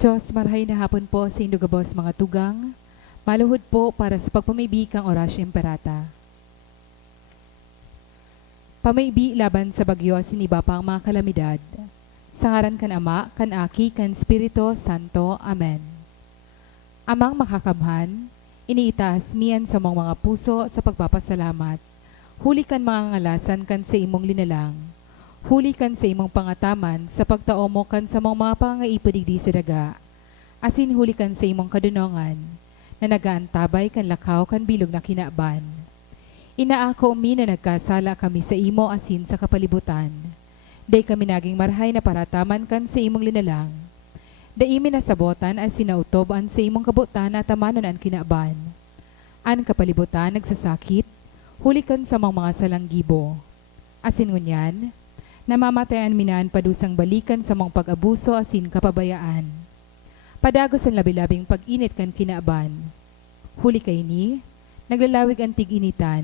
Diyos, marahay na hapon po sa inyong gabos mga tugang. Maluhod po para sa pagpamibig kang orasyo imperata. Pamaibi laban sa bagyo siniba pa ang mga kalamidad. Sa ngaran kan Ama, kan Aki, kan Espiritu Santo. Amen. Amang makakamhan, iniitaas miyan sa mga puso sa pagpapasalamat. Huli kan mga ngalasan kan sa imong linalang. Huli kan sa imong pangataman sa pagtao mo kan sa mga pangaipadigdi sa daga. Asin huli kan sa imong kadunongan na nagaantabay kan lakaw kan bilog na kinaban. Inaako mi na nagkasala kami sa imo asin sa kapalibutan. Day kami naging marhay na parataman kan sa imong linalang. Day imi nasabotan as sinautoban sa imong kabutan at tamanon ang kinaban. An kapalibutan nagsasakit, huli kan sa mga salanggibo. Asin ngunyan, namamatayan minan padusang balikan sa mga pag-abuso asin kapabayaan. Padagos ang labi-labing pag-init kan kinaban. Huli kay ni, naglalawig ang tig-initan,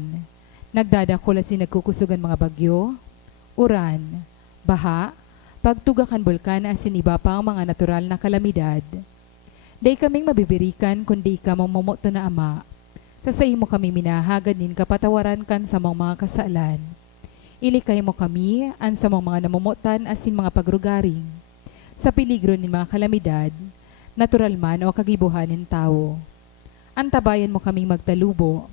nagdadakula si nagkukusugan mga bagyo, uran, baha, pagtugakan bulkan asin iba pa ang mga natural na kalamidad. Day kaming mabibirikan kundi ka mamomoto na Ama. Sa mo kami minahagad nin kapatawaran kan sa mga kasalan. Ilikay mo kami an sa mga namomotan asin mga pagrugaring. Sa peligro nin mga kalamidad, natural man o kagibuhanin tao. Antabayan mo kaming magtalubo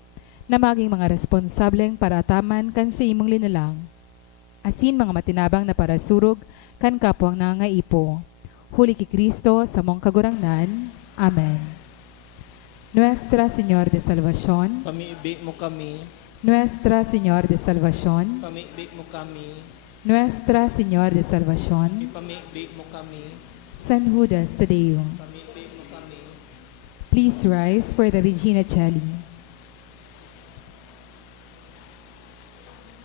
na maging mga responsableng parataman kan sa imong linalang. Asin mga matinabang na parasurog kan kapwang nangaipo. Huli ki Kristo sa mong kagurangnan. Amen. Nuestra Señor de Salvación, Pamiibig mo kami, Nuestra Señor de Salvación, pamiibig mo kami, Nuestra Señor de Salvación, ipamiibig mo kami, San Judas Tadeo. pamiibig mo kami. Please rise for the Regina Coeli.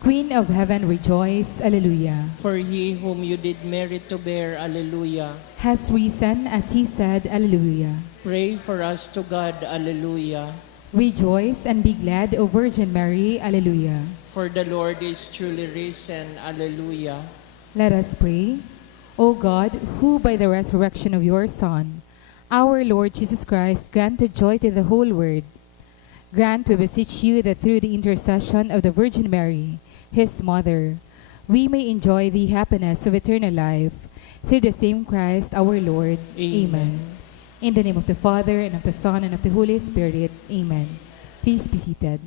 Queen of Heaven, rejoice, Alleluia. For he whom you did merit to bear, Alleluia. Has risen as he said, Alleluia. Pray for us to God, Alleluia. Rejoice and be glad, O Virgin Mary, Alleluia. For the Lord is truly risen, Alleluia. Let us pray. O God, who by the resurrection of your Son, our Lord Jesus Christ, granted joy to the whole world, grant, we beseech you, that through the intercession of the Virgin Mary, his mother, we may enjoy the happiness of eternal life, through the same Christ our Lord. Amen. In the name of the Father, and of the Son, and of the Holy Spirit. Amen. Please be seated.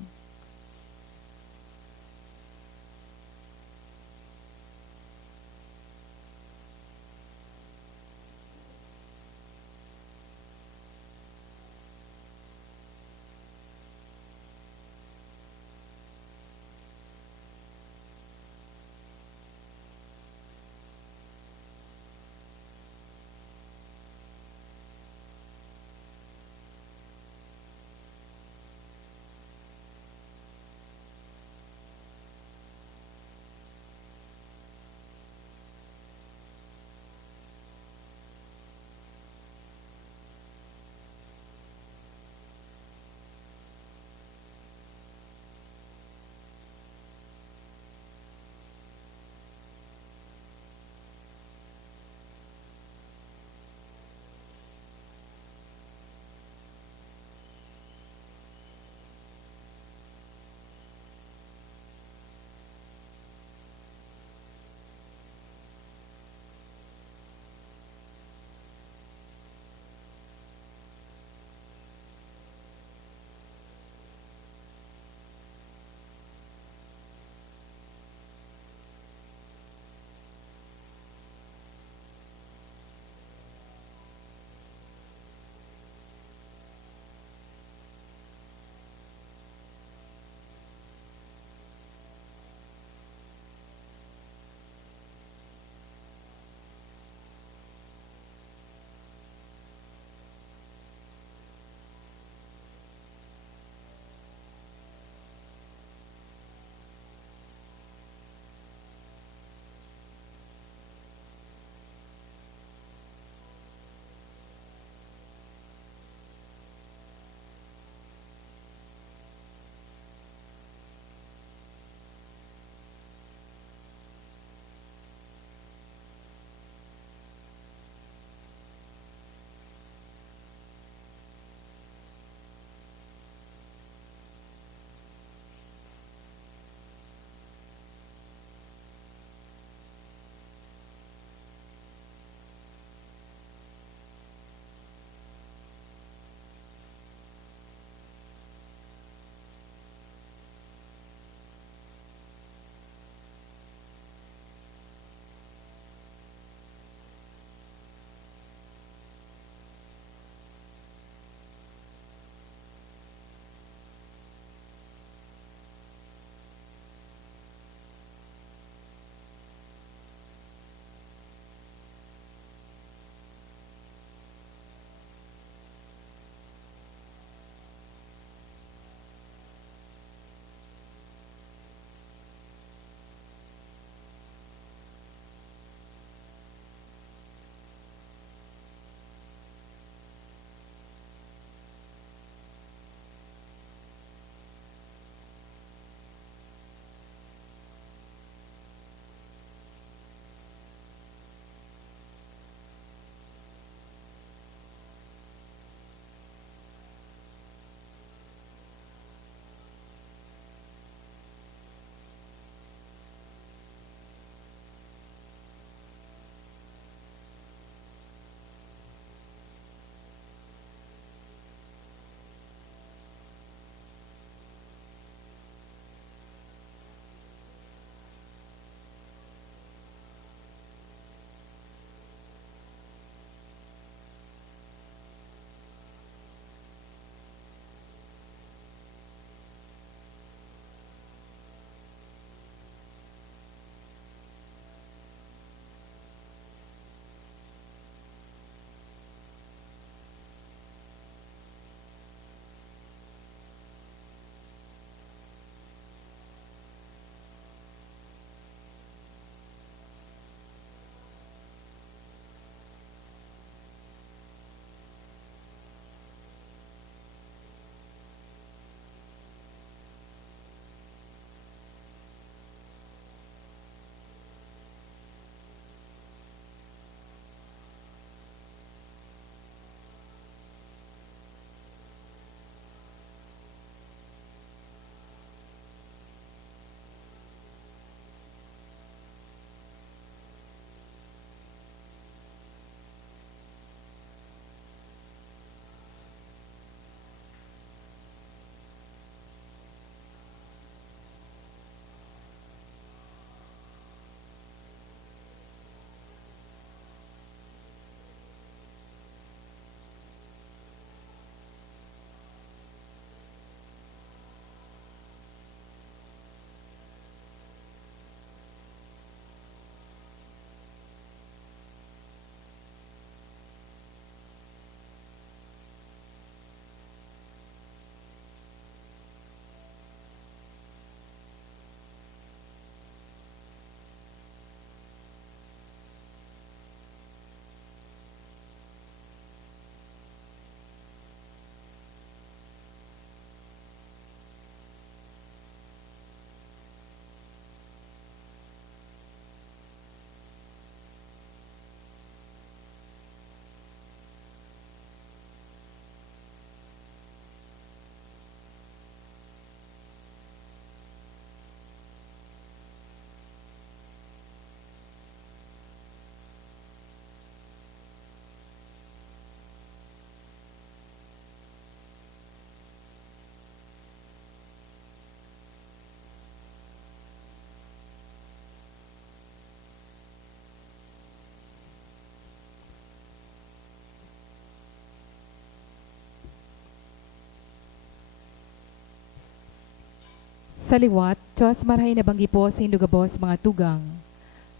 Sa liwat, Diyos marahay na banggi po sa indugabos mga tugang.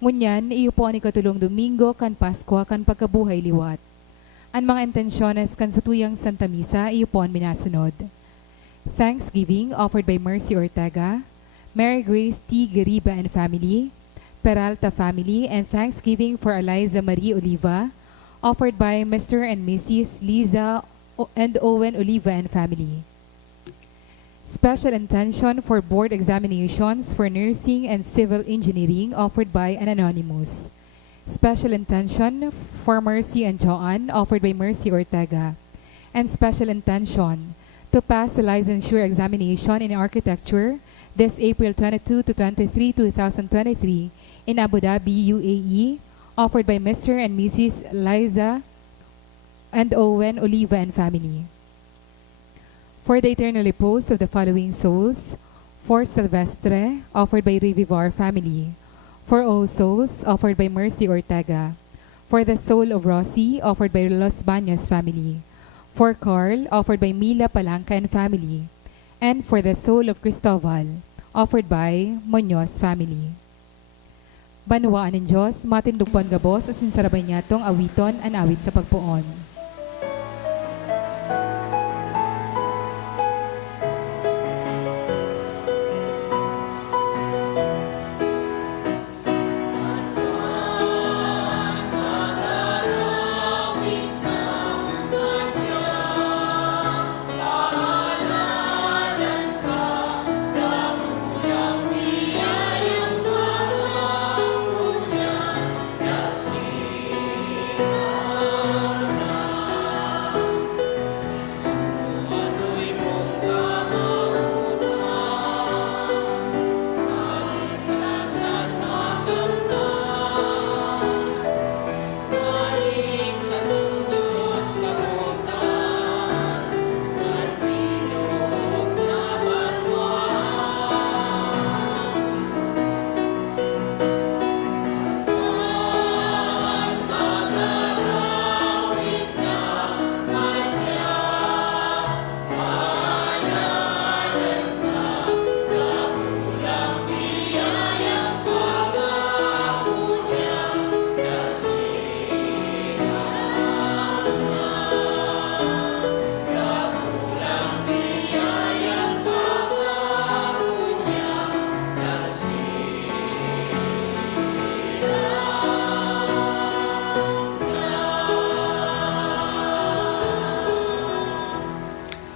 Ngunyan, iyo po ang ikatulong Domingo kan Pasko kan pagkabuhay liwat. Ang mga intensyones kan sa tuyang Santa Misa, iyo po ang minasunod. Thanksgiving offered by Mercy Ortega, Mary Grace T. Gariba and family, Peralta family, and thanksgiving for Eliza Marie Oliva, offered by Mr. and Mrs. Liza and Owen Oliva and family. Special intention for board examinations for nursing and civil engineering offered by an anonymous. Special intention for Mercy and Joanne offered by Mercy Ortega. And special intention to pass the licensure examination in architecture this April 22 to 23, 2023 in Abu Dhabi, UAE, offered by Mr. and Mrs. Liza and Owen Oliva and family. For the eternal repose of the following souls, for Silvestre, offered by Revivar family. For all souls, offered by Mercy Ortega. For the soul of Rosie, offered by Los Baños family. For Carl, offered by Mila Palanca and family. And for the soul of Cristobal, offered by Muñoz family. Banwaan ng Diyos, matindugpan gabos, asin sarabay niya tong awiton, an awit sa pagpuon.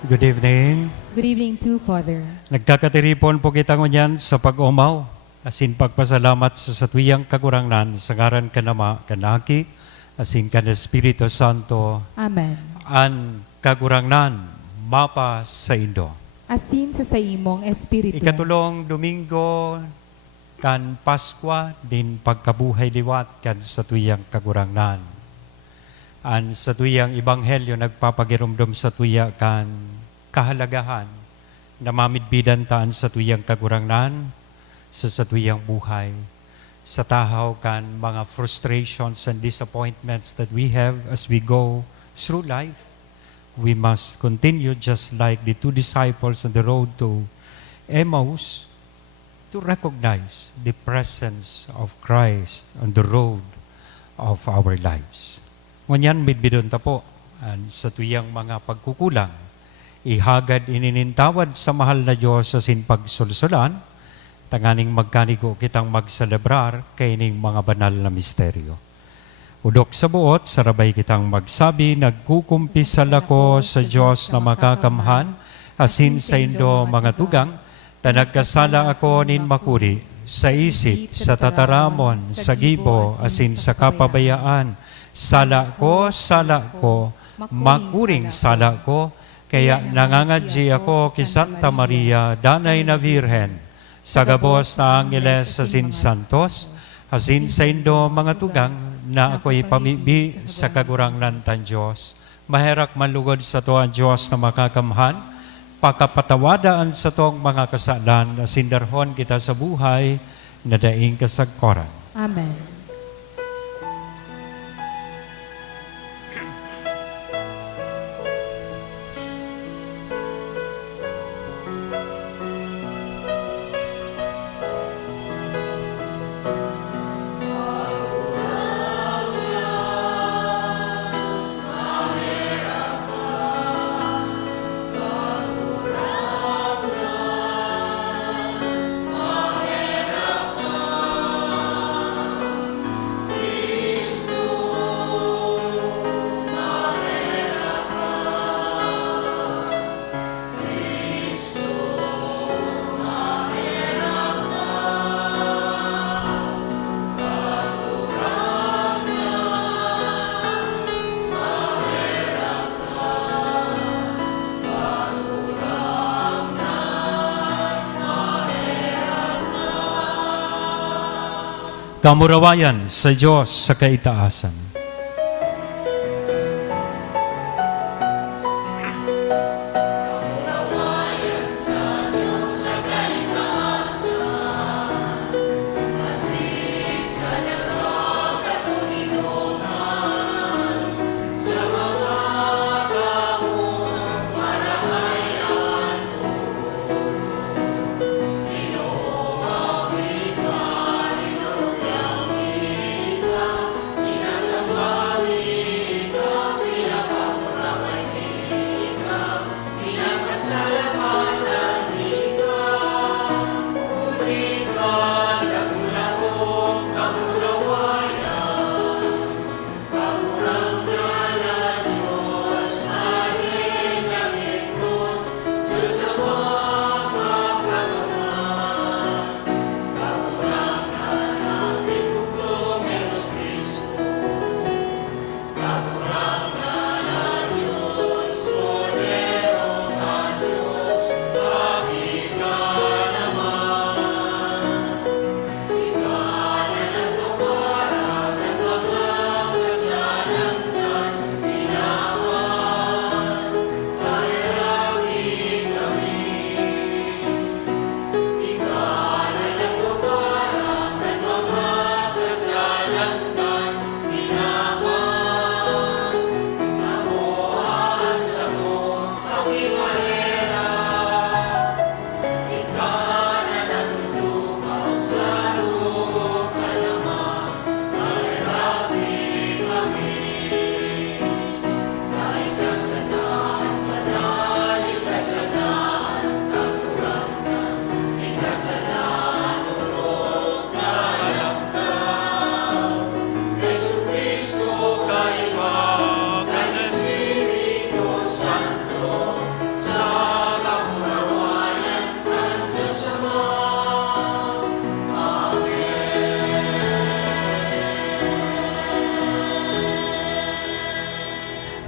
Good evening. Good evening to Father. Nagkakatiripon po kita ngunyan sa pag-umaw, asin pagpasalamat sa satwiyang kagurangnan sa ngaran kanama kanaki, asin kan Espiritu Santo, Amen. an kagurangnan mapa sa Indo. Asin sa imong espiritu. Ikatulong Domingo kan Paskwa din pagkabuhay liwat kan satwiyang kagurangnan. An satwiyang Ebanghelyo nagpapagirumdum sa tuya kan kahalagahan na mamidbidan taan sa tuyang kagurangnan, sa tuyang buhay, sa tahaw kan mga frustrations and disappointments that we have as we go through life. We must continue just like the two disciples on the road to Emmaus to recognize the presence of Christ on the road of our lives. Ngunyan, midbidon ta po sa tuyang mga pagkukulang, ihagad ininintawad sa mahal na Diyos sa sinpagsulsulan, tanganing magkanigo kitang magselebrar kaining mga banal na misteryo. Udok sa buot, sarabay kitang magsabi, nagkukumpisal ako sa Diyos na makakamhan, asin sa Indo mga tugang, tanagkasala ako nin makuri, sa isip, sa tataramon, sa gibo, asin sa kapabayaan, sala ko, makuring sala ko, kaya nangangadji ako kay Santa Maria, Danay na Virhen, sa gabos na Angeles sa Santos, asin sa Indo mga tugang, na ako'y pamibi sa kagurangnan tan Diyos. Maherak manlugod sa to ang Diyos na makakamhan, pakapatawadaan sa tong mga kasalan, asin darhon kita sa buhay, na daing kasagkoran. Amen. Kamurawayan sa Diyos sa kaitaasan.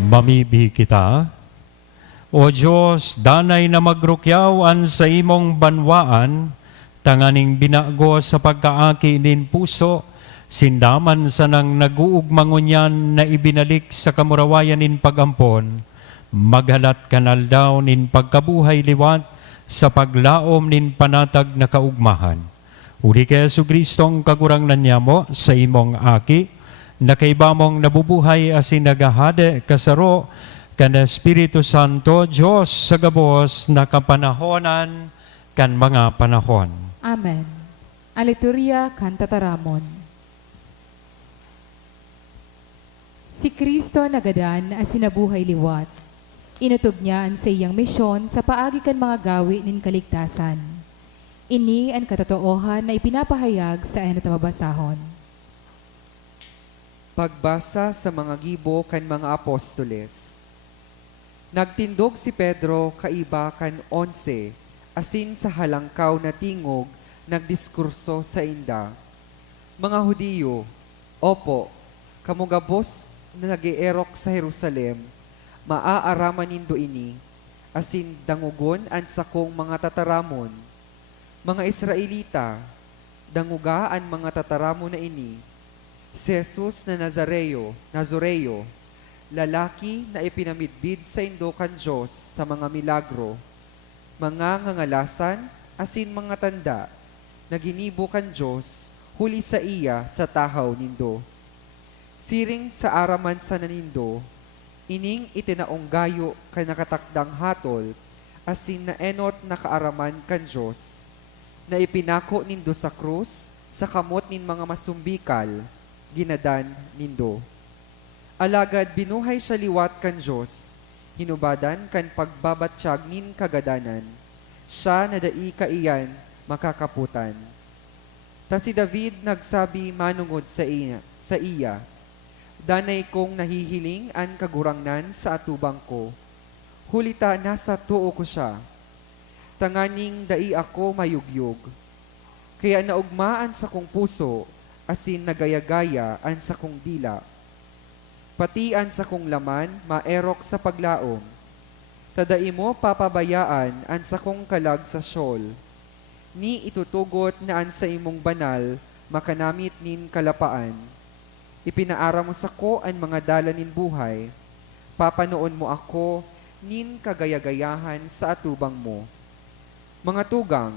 Mamibi kita, O Diyos, danay na magrukyawan sa imong banwaan, tanganing binago sa pagkaaki nin puso, sindaman sa nang naguugmangunyan na ibinalik sa kamurawayan nin pagampon, maghalat kanal daw nin pagkabuhay liwat sa paglaom nin panatag na kaugmahan. Uli kay Jesu-Kristong kagurangnan niya mo sa imong aki, na kaibamong nabubuhay asin nagahade kasaro kan Espiritu Santo, Diyos sa gabos na kapanahonan kan mga panahon. Amen. Aliturya Kantataramon. Si Kristo nagadan as sinabuhay liwat. Inutog niya sa iyang misyon sa paagi kan mga gawi nin kaligtasan. Ini ang katotoohan na ipinapahayag sa enot na mabasahon. Pagbasa sa mga gibo kan mga apostoles. Nagtindog si Pedro kaiba kan 11, asin sa halangkaw na tingog, nagdiskurso sa inda. Mga Hudiyo, opo, kamugabos na nag-ierok sa Jerusalem, maaaraman nindo ini, asin dangugon an sakong mga tataramon. Mga Israelita, dangugaan mga tataramon na ini, si Jesus na Nazareo, lalaki na ipinamidbid sa indo kan Diyos sa mga milagro, mga ngangalasan, asin mga tanda, na ginibo kan Diyos, huli sa iya sa tahaw nindo. Siring sa araman sa nanindo, ining itinaonggayo ka nakatakdang hatol, asin na enot na kaaraman kan Diyos, na ipinako nindo sa krus, sa kamot nin mga masumbikal, ginadan nindo. Alagad binuhay siya liwat kan Diyos, hinubadan kan pagbabatsyag nin kagadanan, siya na dai kaiyan makakaputan. Ta si David nagsabi manungod sa iya, danay kong nahihiling an kagurangnan sa atubang ko, hulita nasa tuo ko siya, tanganing dai ako mayugyog, kaya naugmaan sa kong puso, asin nagayagaya an sa kong dila. Pati an sa kong laman, maerok sa paglaom. Tadai mo papabayaan an sa kong kalag sa syol. Ni itutugot na an sa imong banal, makanamit nin kalapaan. Ipinaara mo sa ko ang mga dala nin buhay. Papanoon mo ako nin kagayagayahan sa atubang mo. Mga tugang,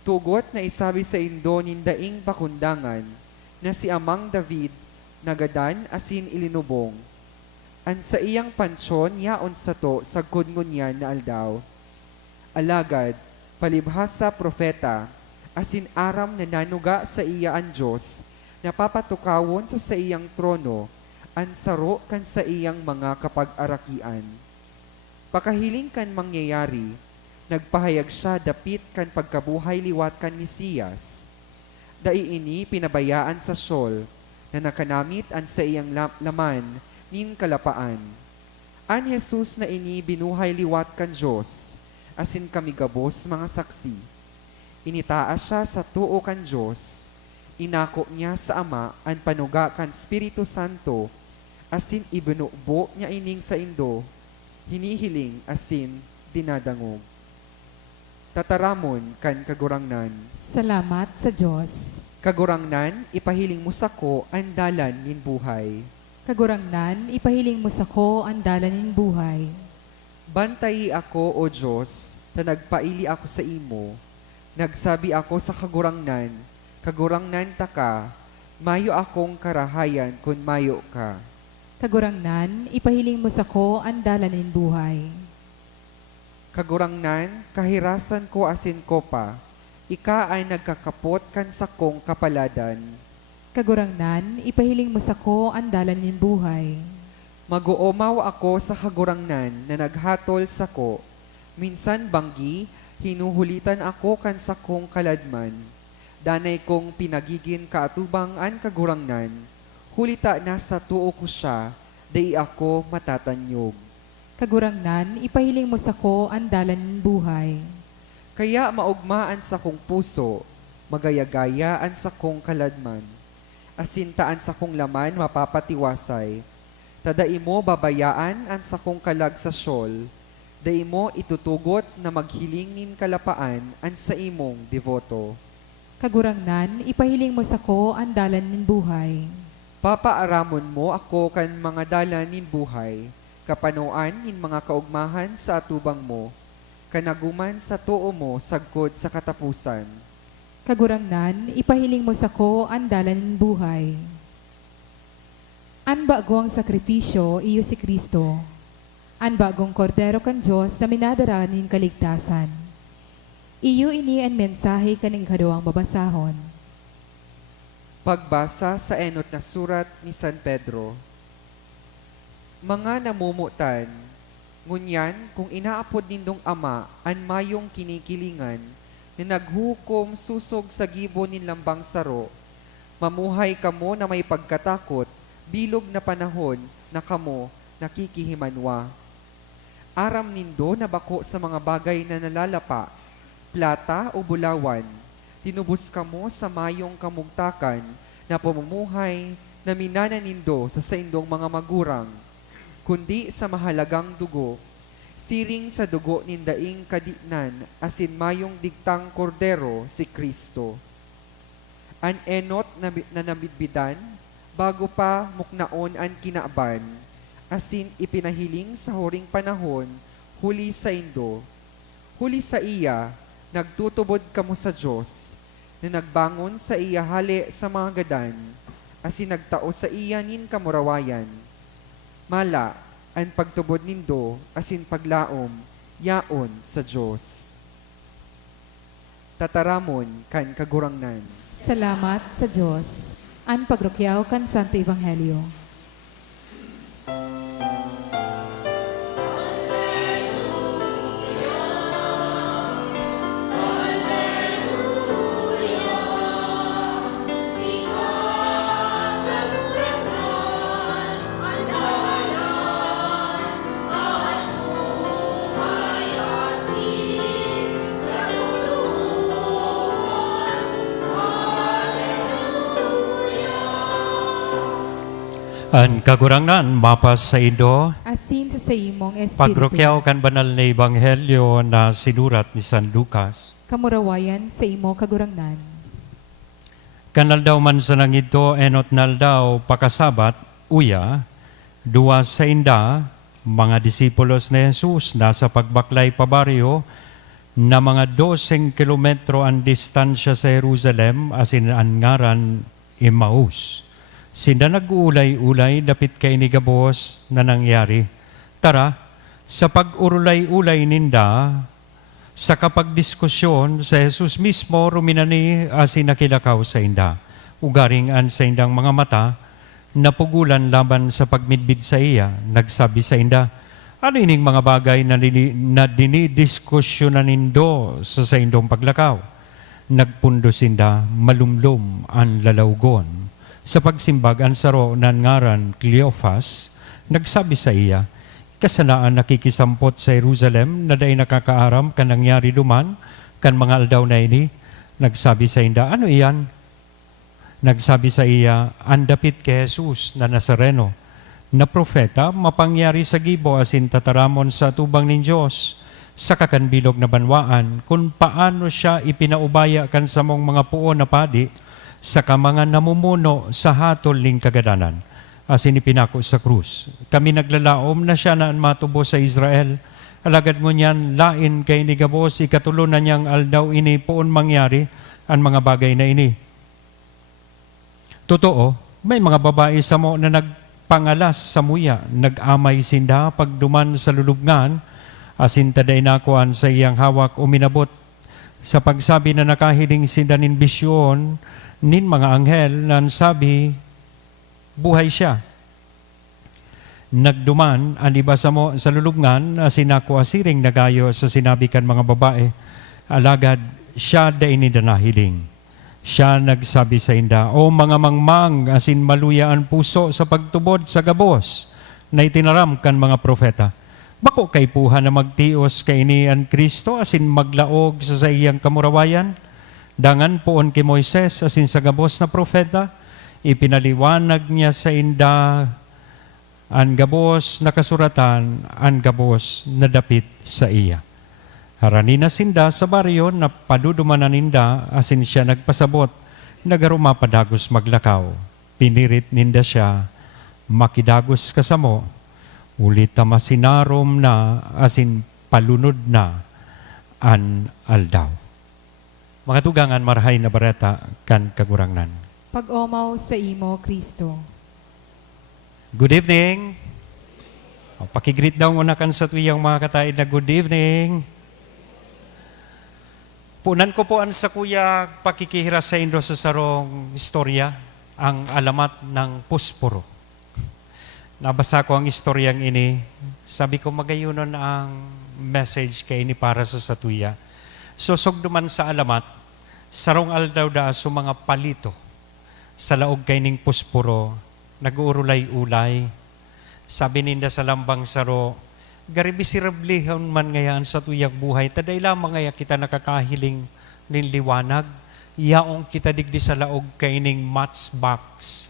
tugot na isabi sa indo nin daing pakundangan na si Amang David nagadan asin ilinubong. An sa iyang pansyon yaon sa to sagkod ngunyan na aldaw. Alagad, palibhasa profeta, asin aram na nanuga sa iya ang Diyos, na papatukawon sa iyang trono, ang saro kan sa iyang mga kapag-arakian. Pakahiling kan mangyayari, nagpahayag siya dapit kan pagkabuhay liwat kan Mesiyas. Dai ini pinabayaan sa syol, na nakanamit ang sa iyang laman, nin kalapaan. An Jesus na ini binuhay liwat kan Diyos, asin kami gabos mga saksi. Initaas siya sa tuo kan Diyos, inako niya sa Ama ang panuga kan Espiritu Santo, asin ibinubo niya ining sa indo, hinihiling asin dinadangog. Tataramon kan kagurangnan. Salamat sa Diyos. Kagurangnan, ipahiling mo sa ko ang dalan nin buhay. Kagurangnan, ipahiling mo sa ko ang dalan nin buhay. Bantayi ako, O Diyos, na nagpaili ako sa imo. Nagsabi ako sa kagurangnan, kagurangnan ta ka, mayo akong karahayan kun mayo ka. Kagurangnan, ipahiling mo sa ko ang dalan nin buhay. Kagurangnan, kahirasan ko asin ko pa, ika ay nagkakapot kan sakong kapaladan. Kagurangnan, ipahiling mo sa ko ang dalan nin buhay. Mag-uumaw ako sa kagurangnan na naghatol sa ko. Minsan banggi, hinuhulitan ako kan sakong kaladman. Danay kong pinagigin kaatubang an kagurangnan. Hulita na sa tuo ko siya, day ako matatanyog. Kagurangnan, ipahiling mo sa ko ang dalan nin buhay. Kaya maugmaan sa kong puso, magayagayaan sa kong kaladman. Asintaan sa kong laman mapapatiwasay. Tadai mo babayaan ang sa kong kalag sa syol. Dai mo itutugot na maghiling nin kalapaan ang sa imong devoto. Kagurangnan, ipahiling mo sa ko ang dalan nin buhay. Papaaramon mo ako kan mga dalan nin buhay, kapanuan nin mga kaugmahan sa atubang mo, kanaguman sa tuo mo sagkod sa katapusan. Kagurangnan, ipahiling mo sa ko ang dalan nin buhay. An bagong sakripisyo, iyo si Kristo. An bagong kordero kan Diyos na minadara nin kaligtasan. Iyo ini ang mensahe kaning ikaduhang babasahon. Pagbasa sa enot na surat ni San Pedro. Mga namumutan, ngunyan kung inaapod nindong ama an mayong kinikilingan, na naghukom susog sa gibo nin lambang saro, mamuhay kamo na may pagkatakot, bilog na panahon na kamo nakikihimanwa. Aram nindo na bako sa mga bagay na nalalapa, plata o bulawan, tinubos kamo sa mayong kamugtakan na pamumuhay na minana nindo sa saindong mga magurang, kundi sa mahalagang dugo, siring sa dugo nindaing kadiknan asin mayong digtang kordero si Kristo. An enot na nabidbidan, bago pa muknaon an kinaaban, asin ipinahiling sa huring panahon, huli sa indo. Huli sa iya, nagtutubod kamo sa Diyos, na nagbangon sa iya hali sa mga gadan, asin nagtao sa iya nin kamurawayan. Mala, ang pagtubod nindo, asin paglaom, yaon sa Diyos. Tataramon kan kagurangnan. Salamat sa Diyos. An pagrukyaw kan Santo Ebanghelyo. An kagurangnan mapas sa indo, Asin sa imong espiritu. pagrukyaw kan banal na ebanghelyo na sinurat ni San Lucas. Kamurawayan sa imo kagurangnan. Kanaldaw man sa nangito, enot naldaw pakasabat, uya, duwa sa inda, mga disipulos ni Jesus nasa pagbaklay pa baryo, na mga 12 kilometro ang distansya sa Jerusalem, asin ang ngaran Emmaus. Sinda nag-uulay-ulay, dapit kay ni Gabos na nangyari. Tara, sa pag-urulay-ulay ninda, sa kapagdiskusyon sa Jesus mismo, ruminani asin nakilakaw sa inda. Ugaring an sa indang mga mata, napugulan laban sa pagmidbid sa iya, nagsabi sa inda, ano ining mga bagay na dinidiskusyonan nindo sa indong paglakaw? Nagpundo sinda, malumlum ang lalawgon. Sa pagsimbag ang saro ng ngaran Cleophas, nagsabi sa iya, kasalaan nakikisampot sa Jerusalem na day nakakaaram kan nangyari duman, kan mga aldaw na ini, nagsabi sa inda, ano iyan? Nagsabi sa iya, andapit kay Jesus na Nazareno, na propeta, mapangyari sa gibo asin tataramon sa tubang ng Diyos, sa kakanbilog na banwaan, kung paano siya ipinaubaya kan sa mong mga puo na padi, sa mga namumuno sa hatol ning kagadanan, asin ipinako sa krus. Kami naglalaom na siya na matubo sa Israel, alagad mo niyan, lain kay ni Gabos, ikatulo na niyang aldaw ini poon mangyari ang mga bagay na ini. Totoo, may mga babae sa mo na nagpangalas sa muya, nag-amay sinda pagduman sa lulubngan, asin taday nakuan sa iyang hawak uminabot sa pagsabi na nakahiling sinda nin bisyon nin mga anghel na sabi, buhay siya. Nagduman, ang iba sa mo sa lulubngan, asin nakuha siring nagayo sa sinabi kan mga babae, alagad siya da inidanahiling. Siya nagsabi sa inda, o mga mangmang, asin maluya ang puso sa pagtubod sa gabos, na itinaram kan mga profeta. Bako kay puha na magtios kay ni an Kristo, asin maglaog sa iyang kamurawayan, dangan poon kay Moises, asin sa gabos na profeta, ipinaliwanag niya sa inda ang gabos na kasuratan, ang gabos na dapit sa iya. Harani na sinda sa baryo na padudumanan ninda, asin siya nagpasabot, nagaruma padagos maglakaw. Pinirit ninda siya, makidagos kasamo, ulit masinarom na, asin palunod na, an aldaw. Mga tugangan marhay na bareta kan kagurangnan. Pag-omaw sa imo, Kristo. Good evening. Pakigreet daw muna kan sa tuyang mga kataid na good evening. Punan ko po ang sa kuya pakikihira sa indo sa sarong istorya, ang alamat ng pusporo. Nabasa ko ang istoryang ini. Sabi ko magayunon ang message kay ini para sa satuya. Susog duman sa alamat, sarong aldaw da so mga palito sa laog kay ning pusporo, nag-uurulay-ulay. Sabi ninda sa lambang saro, garibisirablihon man ngayon sa tuyang buhay, taday lamang ngaya kita nakakahiling nin liwanag, yaong kita digdi sa laog kay ning matchbox,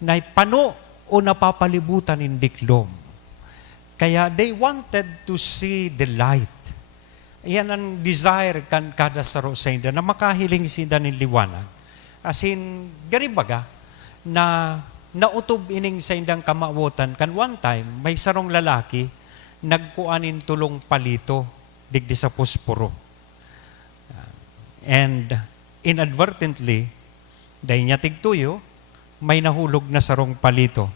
na pano o napapalibutan in diklom. Kaya they wanted to see the light. Yan ang desire kan kada saro sa inda, na makahiling sinda nin liwanag. As in, garibaga, na nautob ining sa indang kamawutan, kan one time, may sarong lalaki, nagkuanin tulong palito, digdi sa pusporo. And inadvertently, dahil niya tigtuyo, may nahulog na sarong palito.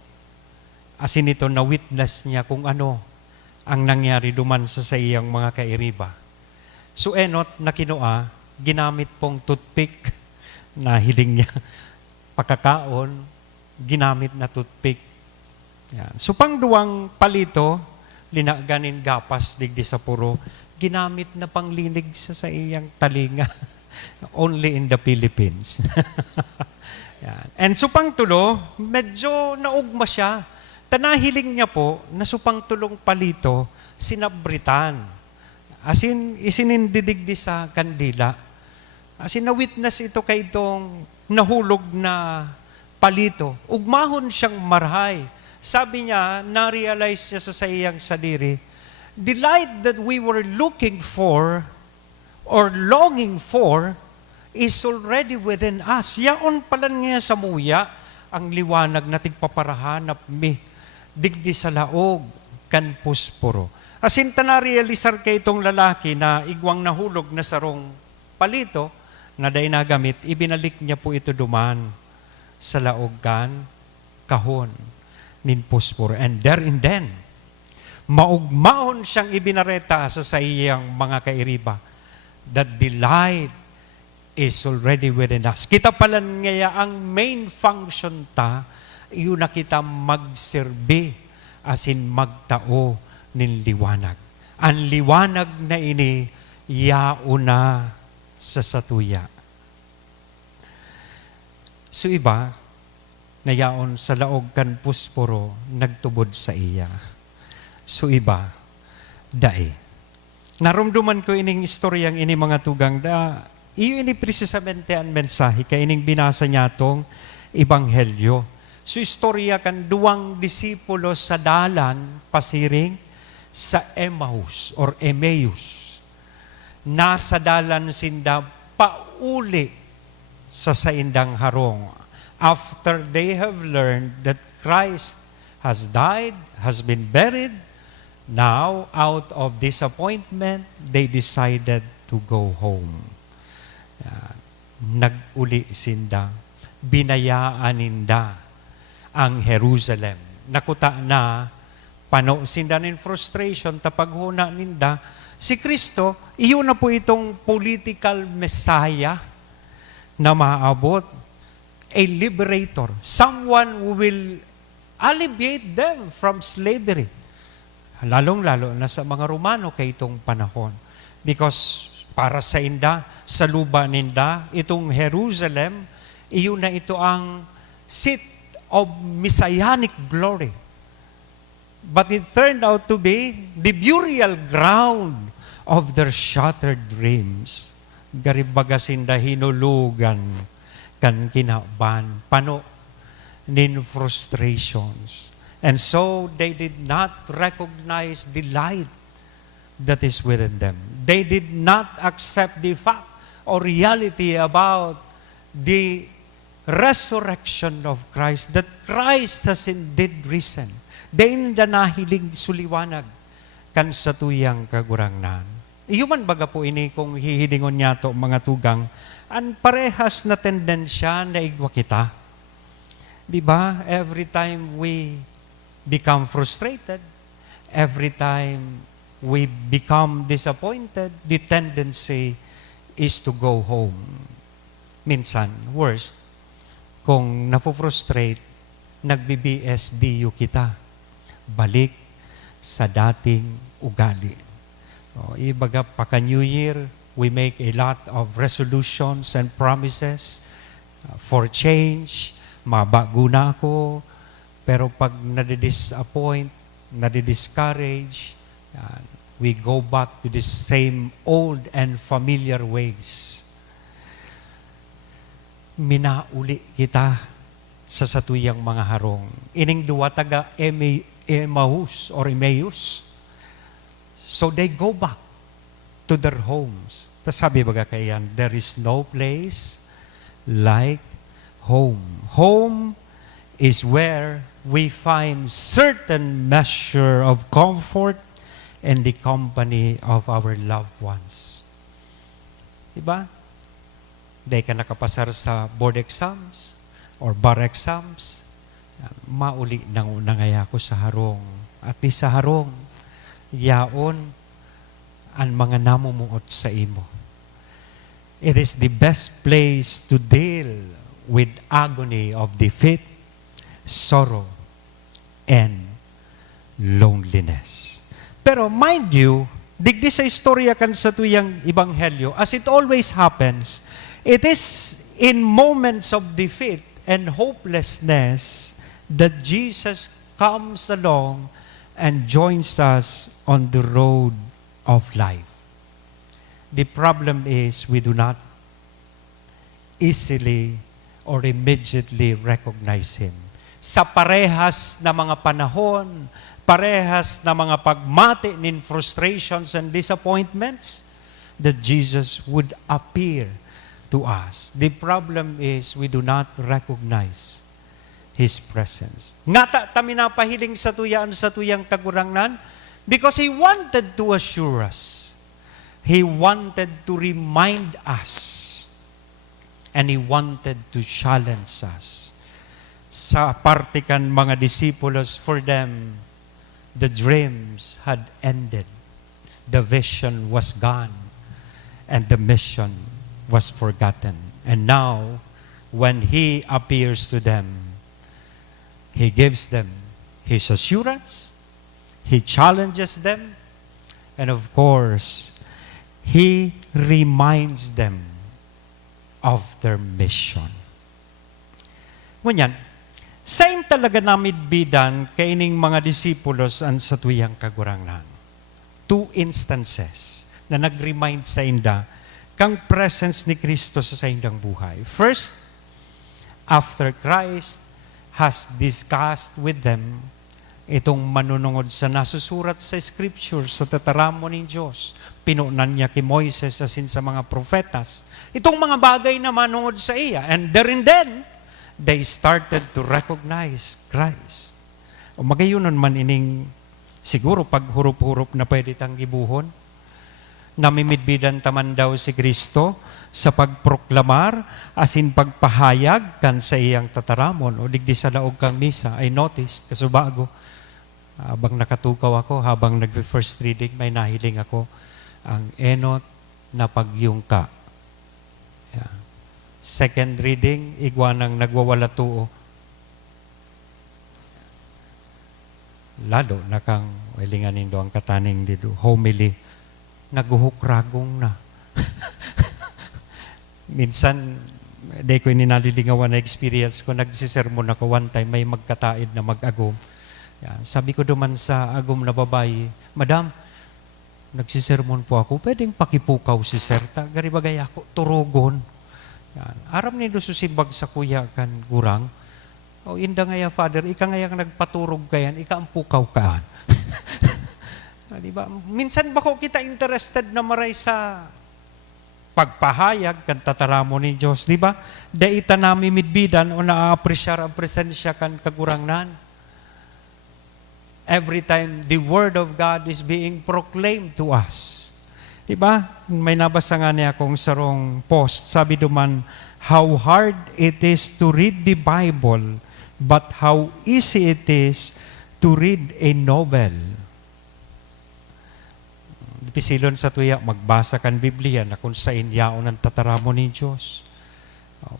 Asin ito, na-witness niya kung ano ang nangyari duman sa iyang mga kairiba. So enot na kinua, ginamit pong toothpick, na hiling niya, pakakaon, ginamit na toothpick. Yan. So pang duwang palito, linaganin gapas digdi sa puro, ginamit na panglinig sa iyang talinga. Only in the Philippines. Yan. And supang tulo, medyo naugma siya. Tanahiling niya po, na supang tulong palito, sinabritan. As in, isinindidigdi sa kandila. As in, na-witness ito kay itong nahulog na palito. Ugmahon siyang marhay. Sabi niya, na-realize niya sa iyang sadiri, the light that we were looking for or longing for is already within us. Yaon pala nga sa muya, ang liwanag na tigpaparahanap mi, digdi sa laog, kan pusporo. Asin na-realisar kay itong lalaki na igwang nahulog na sarong palito, na day nagamit, ibinalik niya po ito duman sa laog kan kahon nin pusporo. And there and then, maugmaon siyang ibinareta sa iyang mga kairiba that the light is already within us. Kita pala ngaya ang main function ta, yun na kita magserbi asin magtao nin liwanag. Ang liwanag na ini, yauna sa satuya. So iba, nayaon sa laog kan pusporo, nagtubod sa iya. So iba, dae. Narumduman ko ining istoryang ini mga tugang da, iyo ini precisamente ang mensahe kay ining binasa niya tong ebanghelyo. So istorya kan duwang disipulo sa dalan pasiring sa Emmaus or Emmaus. Nasa dalan sinda pauli sa saindang harong. After they have learned that Christ has died, has been buried, now out of disappointment, they decided to go home. Nag-uli sinda, binayaan ninda ang Jerusalem. Nakuta na, pano sinda nin frustration, tapaghuna ninda, si Kristo, iyon na po itong political messiah na maabot, a liberator, someone who will alleviate them from slavery. Lalong-lalo na sa mga Romano kay itong panahon. Because para sa inda, sa luba ninda, itong Jerusalem, iyon na ito ang seat of messianic glory. But it turned out to be the burial ground of their shattered dreams. Garibaga sinda hinulugan kan kinaban, pano nin frustrations. And so they did not recognize the light that is within them. They did not accept the fact or reality about the resurrection of Christ, that Christ has indeed risen. Dain da nahiling suliwanag kan sa tuyang kagurangnan. Iyo man baga po ini kung hihilingon niya to mga tugang, ang parehas na tendensya na igwa kita. Di ba? Every time we become frustrated, every time we become disappointed, the tendency is to go home. Minsan, worst, kung napufrustrate, nagbi-BSDU kita. Balik sa dating ugali. So, ibaga, paka-New Year, we make a lot of resolutions and promises for change. Mabago na ako. Pero pag nadidisappoint, nadidiscourage, we go back to the same old and familiar ways. Minauli kita sa satuyang mga harong. Ining duwa taga Emmaus or Emmaus. So they go back to their homes. Tapos sabi baga kayan, there is no place like home. Home is where we find certain measure of comfort and the company of our loved ones. Diba? Dahil ka nakapasar sa board exams or bar exams, mauli nang unangaya ko sa harong. At di sa harong, yaon ang mga namumuot sa imo. It is the best place to deal with agony of defeat, sorrow, and loneliness. Pero mind you, digdi sa istorya kan sa tuyang ebanghelyo, as it always happens, it is in moments of defeat and hopelessness that Jesus comes along and joins us on the road of life. The problem is we do not easily or immediately recognize Him. Sa parehas na mga panahon, parehas na mga pagmati nin frustrations and disappointments, that Jesus would appear to us. The problem is we do not recognize His presence. Nga ta minapahiling sa tuyang kagurangnan because He wanted to assure us. He wanted to remind us. And He wanted to challenge us. Sa parte kan mga disipulos, for them, the dreams had ended. The vision was gone. And the mission was forgotten. And now, when He appears to them, He gives them His assurance, He challenges them, and of course, He reminds them of their mission. Ngunyan, same talaga namid bidan kaining mga disipulos an sa tuyang kagurangnan. 2 instances na nag-remind sa inda kang presence ni Kristo sa indang buhay. First, after Christ has discussed with them itong manunungod sa nasusurat sa Scripture, sa tataramo ng Diyos. Pinunan niya kay Moises asin sa mga profetas. Itong mga bagay na manungod sa iya. And there and then, they started to recognize Christ. O magayunon man ining, siguro pag hurup-hurup na pwede tang gibuhon, namimidbidan taman daw si Kristo sa pagproklamar asin pagpahayag kan sa iyang tataramon o digdi sa laog kang misa. I noticed, kasubago, habang nakatukaw ako, habang nag-first reading, may nahiling ako ang enot na pagyungka. Yeah. Second reading, igwanang nagwawala tuo. Lalo na kang wilinganin do ang kataning dito, homily, naguhukragong na. Minsan, di ko ninalilingawan na experience ko, nagsisermon ako one time, may magkataid na mag-agom. Yan. Sabi ko duman sa agom na babae, Madam, nagsisermon po ako, pwedeng pakipukaw si Serta, garibagay ako, turugon. Yan. Aram ni susimbag sa kuya kan gurang, o inda ngaya, Father, ika ngayang nagpaturog kayan, ika ang pukaw kaan. Diba? Minsan ba ko kita interested na maray sa pagpahayag kan tataramo ni Diyos, di ba? Daita nami midbidan o na-appreciate ang presensya kan kagurangnan. Every time the Word of God is being proclaimed to us. Di ba? May nabasa nga niya akong sarong post. Sabi duman, how hard it is to read the Bible, but how easy it is to read a novel. Pisilon sa tuya, magbasa kan Biblia na kung sa inyaon ang tataramo ni Diyos.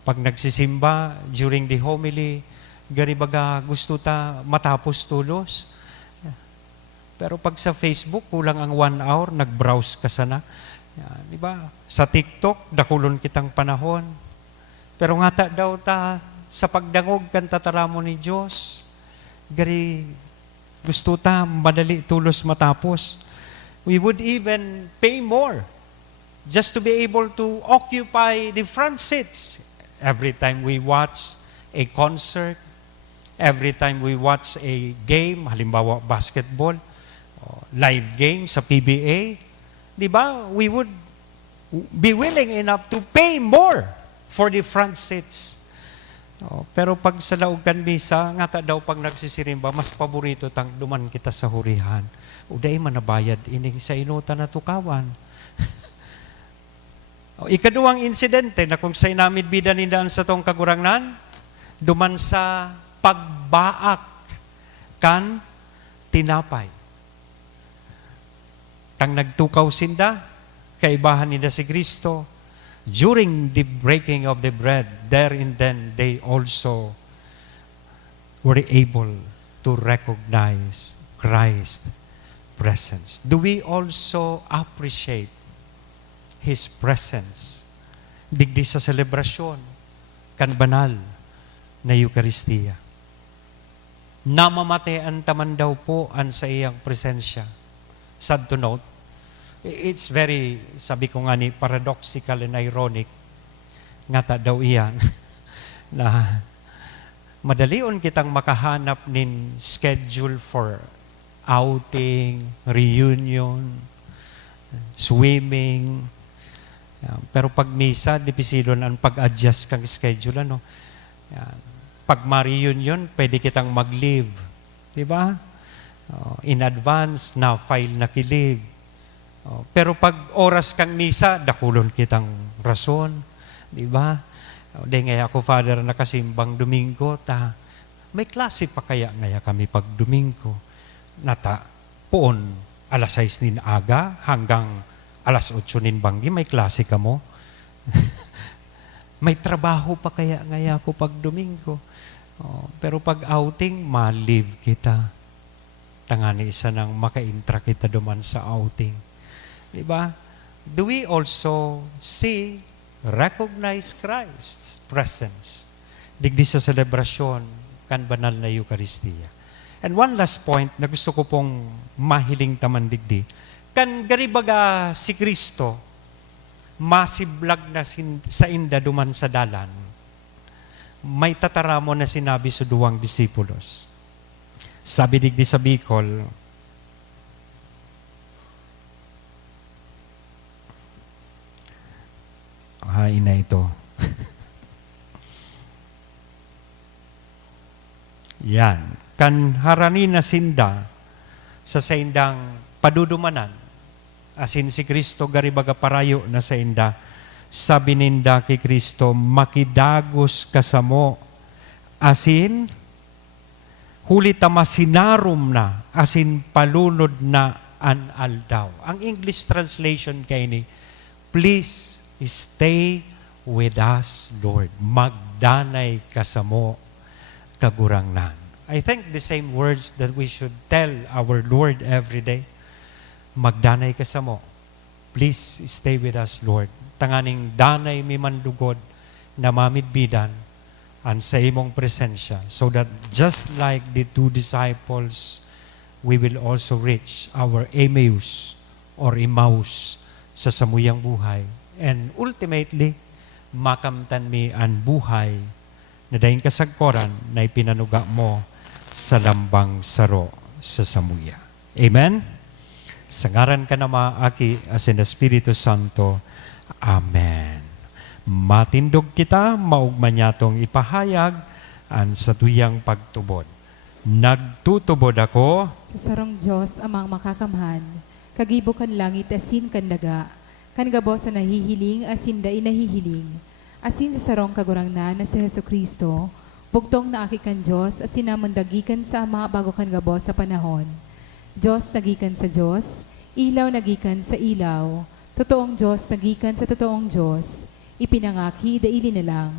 Pag nagsisimba, during the homily, garibaga gusto ta matapos tulos. Pero pag sa Facebook, kulang ang 1 hour, nag-browse ka sana. Di ba? Sa TikTok, dakulon kitang panahon. Pero nga ta daw ta, sa pagdangog kan tataramo ni Diyos, gari gusto ta madali tulos matapos. We would even pay more just to be able to occupy the front seats. Every time we watch a concert, every time we watch a game, halimbawa basketball, live game sa PBA, di ba? We would be willing enough to pay more for the front seats. Pero pag sa laogan misa, nga ta daw pag nagsisirimba, mas paborito tang duman kita sa hurihan. Uday manabayad ining sa inuta na tukawan. Ikaduhang insidente na kung sa inamid bida nindaan sa tong kagurangnan, duman sa pagbaak kan tinapay. Tang nagtukaw sinda, kaibahan nila si Kristo, during the breaking of the bread, there and then they also were able to recognize Christ's presence. Do we also appreciate His presence? Digdi sa selebrasyon, kan banal na Eucharistia. Namamatean taman daw po an sa iyang presensya. Sad to note, it's very, sabi ko nga ni, paradoxical and ironic, nga ta daw iyan, na madalion kitang makahanap nin schedule for outing, reunion, swimming, Yan. Pero pag misa, dipisilon ang pag-adjust kang schedule, ano? Yan. Pag ma-reunion, pwede kitang mag-leave. Di ba? In advance, na-file na ki-leave. Pero pag oras kang misa, dakulon kitang rason. Di ba? Di nga ako, Father, nakasimbang Domingo, may klase pa kaya ngaya kami pag Domingo. Nata, poon, alas 6 nin aga, hanggang alas 8 nin banggi, may klase ka mo. May trabaho pa kaya ngaya ako pag Domingo. Pero pag outing, ma-leave kita. Tangani isa nang maka-intra kita duman sa outing. Diba? Do we also see, recognize Christ's presence? Digdi sa selebrasyon, kan banal na Eucharistia. And one last point na gusto ko pong mahiling taman digdi. Kan garibaga si Kristo, masiblag na sa inda duman sa dalan, may tataramo na sinabi sa duwang disipulos. Sabi digdi sa Bicol, hain na ito. Yan. Kan harani na sinda sa saindang padudumanan, asin si Kristo garibaga parayo na sa inda, sabi ninda kay Kristo, makidagos kasamo, asin, huli tama sinarum na, asin palunod na an aldaw. Ang English translation kay ni, please stay with us, Lord. Magdanay kasamo kagurangnan. I think the same words that we should tell our Lord every day. Magdanay kasamo. Please stay with us, Lord. Tanganing danay mi mandugod na mamidbidan ang sa imong presensya, so that just like the two disciples, we will also reach our Emmaus or Emmaus sa samuyang buhay. And ultimately, makamtan mi ang buhay na daing kasagkoran na ipinanuga mo sa lambang saro sa samuya. Amen? Sa ngaran ka na maaki asin Espiritu Santo. Amen. Matindog kita, maugman yatong ipahayag ang sa tuyang pagtubod. Nagtutubod ako Sa sarong Diyos amang makakamhan, kagibo kan langit asin kan daga, kan gabo sa nahihiling asin da inahihiling, asin sa sarong kagurangnan na si Jesucristo, bugtong na aki kan Diyos asin namon dagikan sa ama bago kan gabo sa panahon. Diyos nagikan sa Diyos, ilaw nagikan sa ilaw, totoong Diyos nagikan sa totoong Diyos, ipinangaki daili na lang.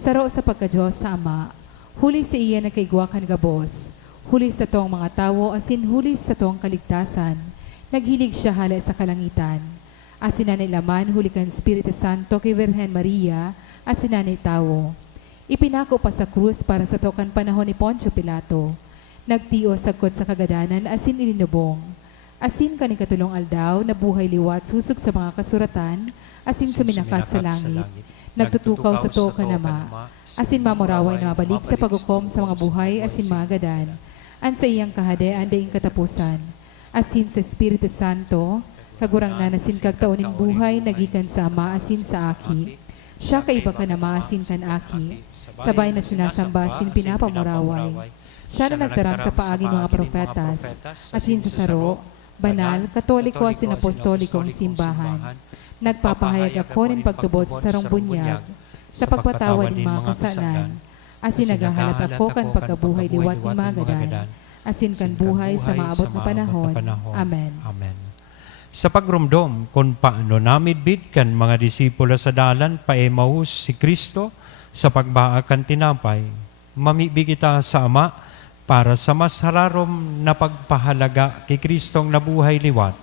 Saro sa pagka-Diyos sa Ama, huli sa iya nagkaigwa kan gabos, huli sa tong mga tao asin huli sa tong kaligtasan, naghilig siya hala sa kalangitan. Asin na laman huli kan Espiritu Santo kay Virgen Maria, asin na tao. Ipinako pa sa krus para sa tokan panahon ni Poncio Pilato. Nagtiyo sagkot sa kagadanan asin ilinubong. Asin kaning katulong aldaw na buhay liwat susog sa mga kasuratan, asin suminakat sa langit. Nagtutukaw sa to kanama, asin mamuraway na mabalik sa pagukom sa mga buhay asin magadan. An sa iyang kahadean daing katapusan. Asin sa Espiritu Santo, kagurang na nasin kagtaoning buhay nagikan sa ama asin sa aki. Siya kaiba ka na maasin kan aki. Sabay na sinasamba asin pinapamuraway. Siya na nagtarang sa paagi mga propetas, asin sa saro, banal, katoliko asin apostolikong simbahan. Nagpapahayag ako ng pagtubod sa sarong bunyag, sa pagpatawad ng mga kasalan, asin naghahalat ako kan pagkabuhay liwat ng mga gadan, asin kan buhay sa maabot na panahon. Amen. Amen. Sa pagrumdom, kung paano namidbid kan mga disipulo sa dalan, paemaus si Kristo sa pagbaakan tinapay, mamibig kita sa Ama, para sa mas hararom na pagpahalaga kay Kristong nabuhay liwat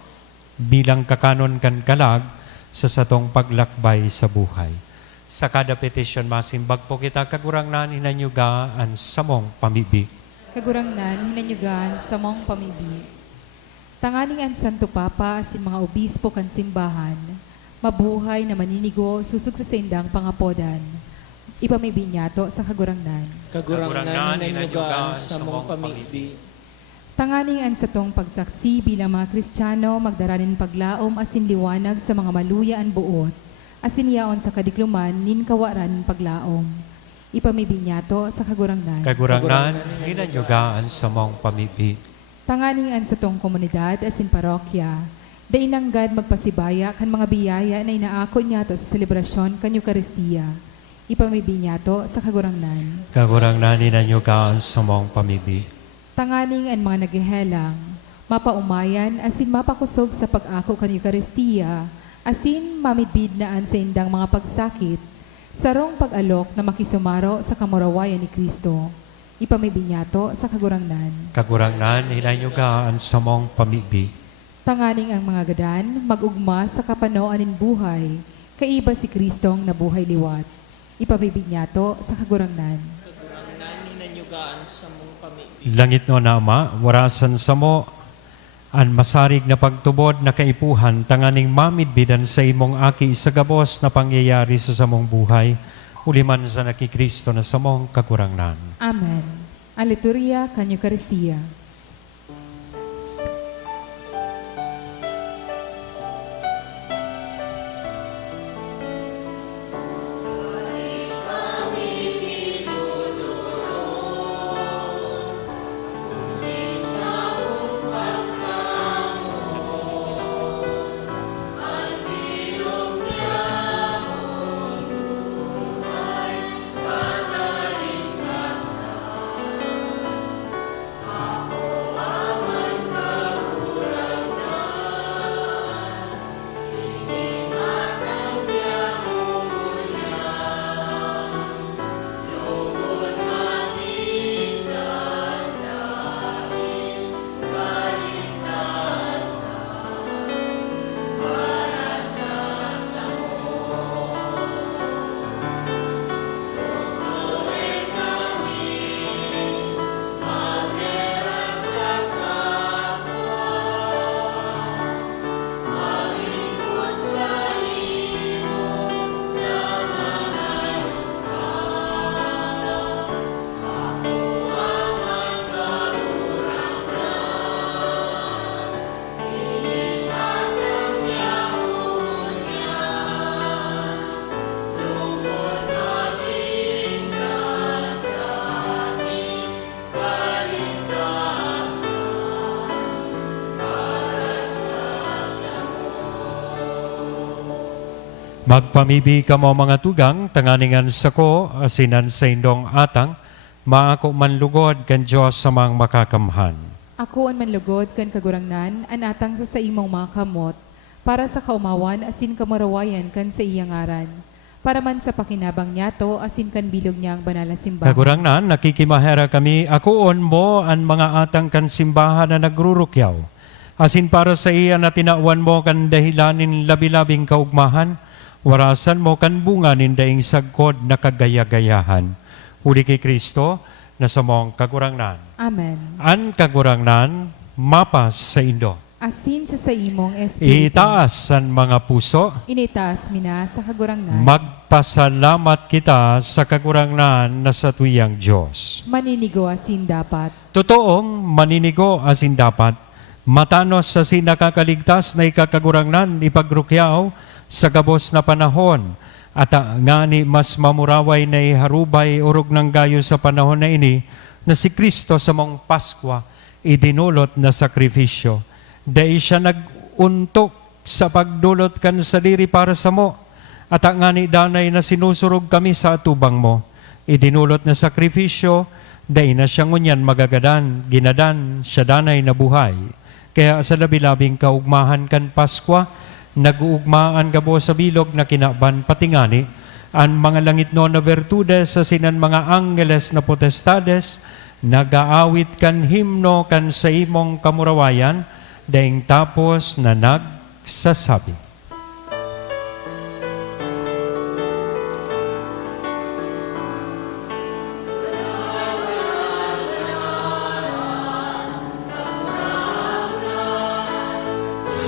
bilang kakanon kan kalag sa satong paglakbay sa buhay. Sa kada petition masimbag po kita kagurangnan hinanyugaan sa mong pamibig. Kagurangnan hinanyugaan sa mong pamibig. Tanganing ang Santo Papa si mga obispo kan simbahan, mabuhay na maninigo susug sa sendang pangapodan. Ipamibinyato sa kagurangnan. Kagurangnan hinanyugaan sa mong pamibig. Tanganing ang satong pagsaksi bilang mga Kristiyano magdaranin paglaom asin liwanag sa mga maluya ang buot. asiniyaon sa kadikluman, nin kawaran paglaom. Ipamibinyato sa kagurangnan. Kagurangnan, ginanyugaan sa mong pamibi. Tanganingan sa tong komunidad asin parokya, dainanggad magpasibaya kan mga biyaya na inaako niyato sa selebrasyon kan Eucharistia. Ipamibinyato sa kagurangnan. Kagurangnan, ginanyugaan sa mong pamibi. Tanganing ang mga nagihelang, mapaumayan asin mapakusog sa pag-ako kan Eucharistia, asin mamidbid naan sa indang mga pagsakit, sarong pag-alok na makisumaro sa kamurawayan ni Kristo. Ipamibinyato sa kagurangnan. Kagurangnan, ginanyugaan sa mong pamibi. Tanganing ang mga gadan, mag-ugma sa kapanoan nin buhay, kaiba si Kristong nabuhay liwat. Ipamibinyato sa kagurangnan. Kagurangnan, ninanyugaan sa mong pamibi. Langit no na Ama, warasan sa mo, an masarig na pagtubod na kaipuhan, tanganing mamidbidan sa imong aki sa gabos na pangyayari sa samong buhay, uliman sa nakikristo na samong kakurangnan. Amen. Ang liturya kan Eucharistia. Magpamibi ka mo mga tugang, tanganingan sa ko, asinan sa indong atang, maako manlugod kan Diyos sa mga makakamhan. Ako ang manlugod kan kagurangnan, anatang sa imong mga kamot, para sa kaumawan asin kamarawayan kan sa iyang aran. Para man sa pakinabang niyato, asin kan bilog niyang banal na simbahan. Kagurangnan, nakikimahera kami, akoon mo ang mga atang kan simbahan na nagrurukyaw. Asin para sa iya na tinawan mo kan dahilanin labi-labing kaugmahan, warasan mo kan bunga nindaing sagkod na kagaya-gayahan. Uli kay Kristo, na sa mong kagurangnan. Amen. An kagurangnan, mapas sa indo. Asin sa imong espiritu. Itaas ang mga puso, Initaas mina sa kagurangnan. magpasalamat kita sa kagurangnan na sa tuyang Diyos. Maninigo asin dapat. Totoong maninigo asin dapat, matanos sa sinakakaligtas na ikakagurangnan ipagrukyaw sa gabos na panahon, at ngani mas mamuraway na iharubay urog ng gayo sa panahon na ini, na si Kristo sa mong Paskwa idinulot na sakripisyo. Dahil siya naguntok sa pagdulot kan sa diri para sa mo, at ngani danay na sinusurog kami sa atubang mo. Idinulot na sakripisyo, dahil na siya ngunyan magagadan, ginadan, siya danay na buhay. Kaya sa labi-labing kaugmahan kan Paskwa, nag-uugmaan gabo sa bilog na kinaban patingani, ang mga langit no na virtudes sa sinan mga angeles na potestades, nagaawit kan himno kan sa imong kamurawayan, daing tapos na nagsasabi.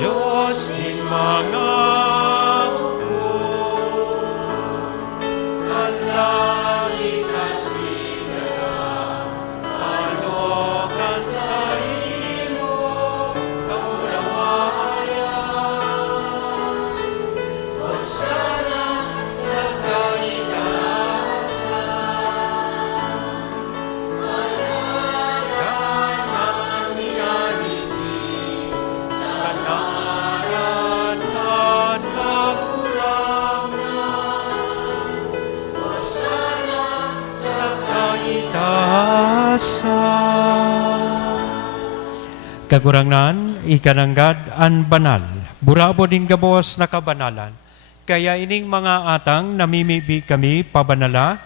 Diyos din mga upo, ang langit kasigara, panokan sa imo, kaurawayan. Hosanna kagurangnan, ikananggad, an banal. Burabo din gabos na kabanalan. Kaya ining mga atang namimibi kami pabanala,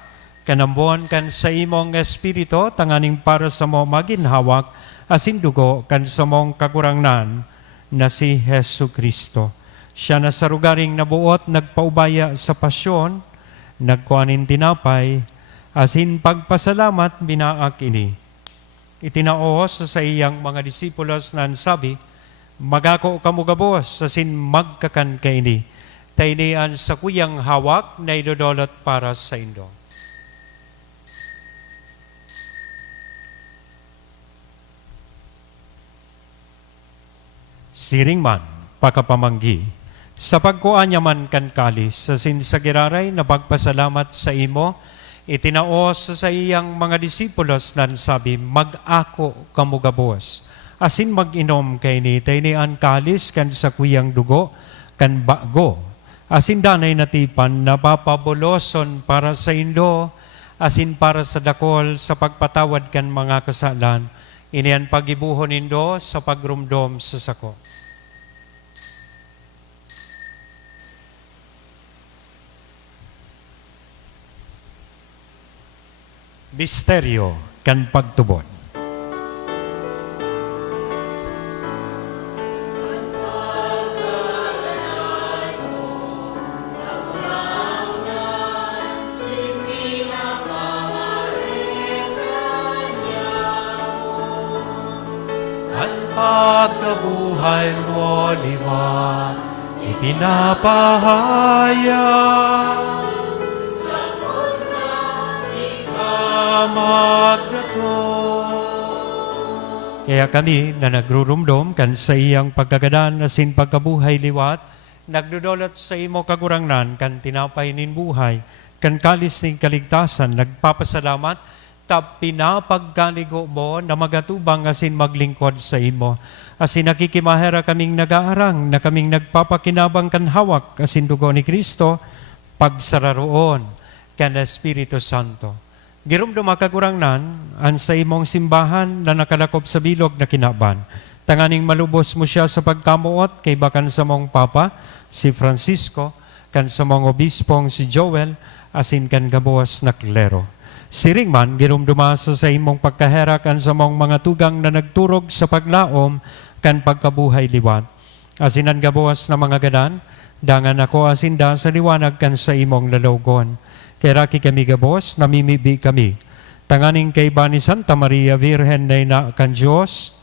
kanambon kan sa imong espiritu, tanganing para sa mo maginhawak, asin dugo kan sa mong kagurangnan na si Hesu Kristo. Siya na sa rugaring nabuot, nagpaubaya sa pasyon, nagkuanin tinapay, asin pagpasalamat binaak ini. Itinaos sa iyang mga disipulos na sabi, magako kamugabos asin magkakan kaini. Tainian sa kuyang hawak na idodolot para sa indo. Siringman, pakapamanggi, sa pagkuanya man kan kalis, sa sinsagiraray na pagpasalamat sa imo, itinaos sa iyang mga disipulos nan sabi, mag-ako kamugabos, asin mag-inom kay ni tainian kalis kan sa kuyang dugo, kan bago, asin danay natipan na papabuloson para sa indo, asin para sa dakol sa pagpatawad kan mga kasalan, inian pagibuhon indo sa pagrumdom sa sako. Misteryo kan pagtubod. Ang pagkabuhay mo liwa, ipinapahaya sa punta magdato. Kaya kami na nagrurumdom kan sa iyang pagkagadan asin pagkabuhay liwat, nagdudolot sa imo kagurangnan kan tinapay nin buhay, kan kalis ning kaligtasan, nagpapasalamat tap pinapagkanigo mo na magatubang asin maglingkod sa imo. Asin nakikimahera kaming nag-aarang na kaming nagpapakinabang kan hawak asin dugo ni Kristo, pagsararoon kan Espiritu Santo. Girumdum makagurangnan an sa imong simbahan na nakalakop sa bilog na kinaban. Tanganing malubos mo siya sa pagkamuot kay bakan sa mong Papa, si Francisco, kan sa mong obispong si Joel, asin kan gabuas na klero. Siringman, girumdumasa sa imong pagkaherak kan sa mong mga tugang na nagturog sa paglaom kan pagkabuhay liwat. Asinan gabuas na mga gadan, dangan ako asinda sa liwanag kan sa imong lalogon. Kaya raki kami gabos, namimibi kami. Tanganing kay Bani Santa Maria Virgen na ina kan Diyos,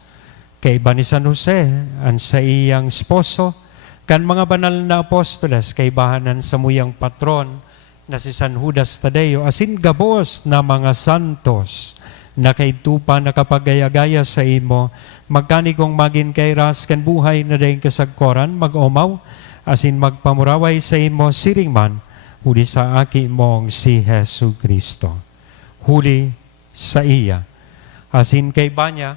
kay Bani San Jose, an sa iyang esposo, kan mga banal na apostoles, kay bahanan sa muyang patron, na si San Judas Tadeo, asin gabos na mga santos, na kay tupa nakapagayagaya sa imo, magkanigong magin kay ras kan buhay na dahing kasagkoran, mag-omaw, asin magpamuraway sa imo siringman, huli sa aki mong si Hesu Kristo. Huli sa iya. Asin kay Banya,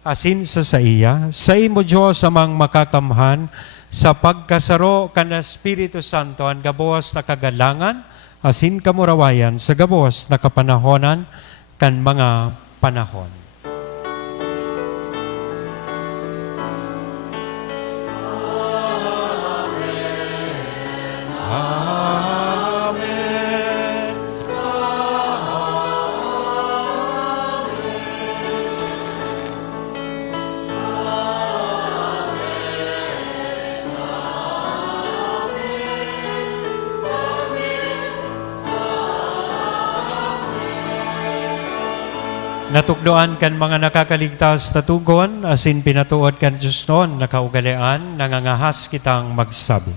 asin sa iya, sa imo Diyos amang makakamhan, sa pagkasaro kan Espiritu Santo, ang gabos na kagalangan, asin kamurawayan, sa gabos na kapanahonan, kan mga panahon. Natukdoan kan mga nakakaligtas na tugon, asin pinatuod kan Diyos noon, nakaugalian, nangangahas kitang magsabi.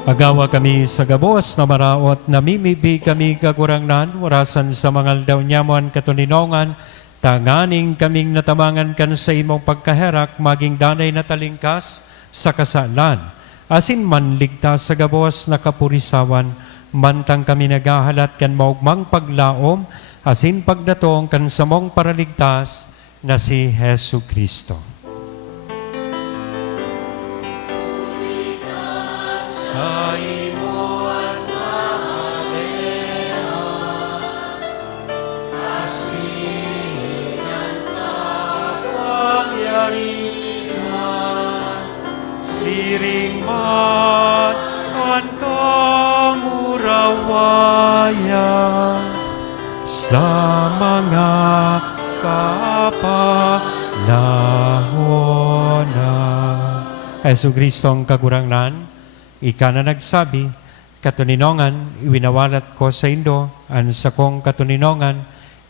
Agawa kami sa gabos na maraot, namimibi kami kagurangnan, warasan sa mga aldaw nyamuan katuninongan, tanganing kaming natamangan kan sa imong pagkaherak, maging danay na talingkas sa kasalan. Asin man ligtas sa gabos na kapurisawan, mantang kami nagahalat kan maugmang paglaom, asin pagdatong kan samong paraligtas na si Hesu Kristo. Sa imo at mahalea, asinan kapangyarihan, siring man ang kamurawayan, sa mga kapanahonan. Hesu Kristong kagurangnan, ika na nagsabi, katuninongan, iwinawalat ko sa Indo, an sa kong katuninongan,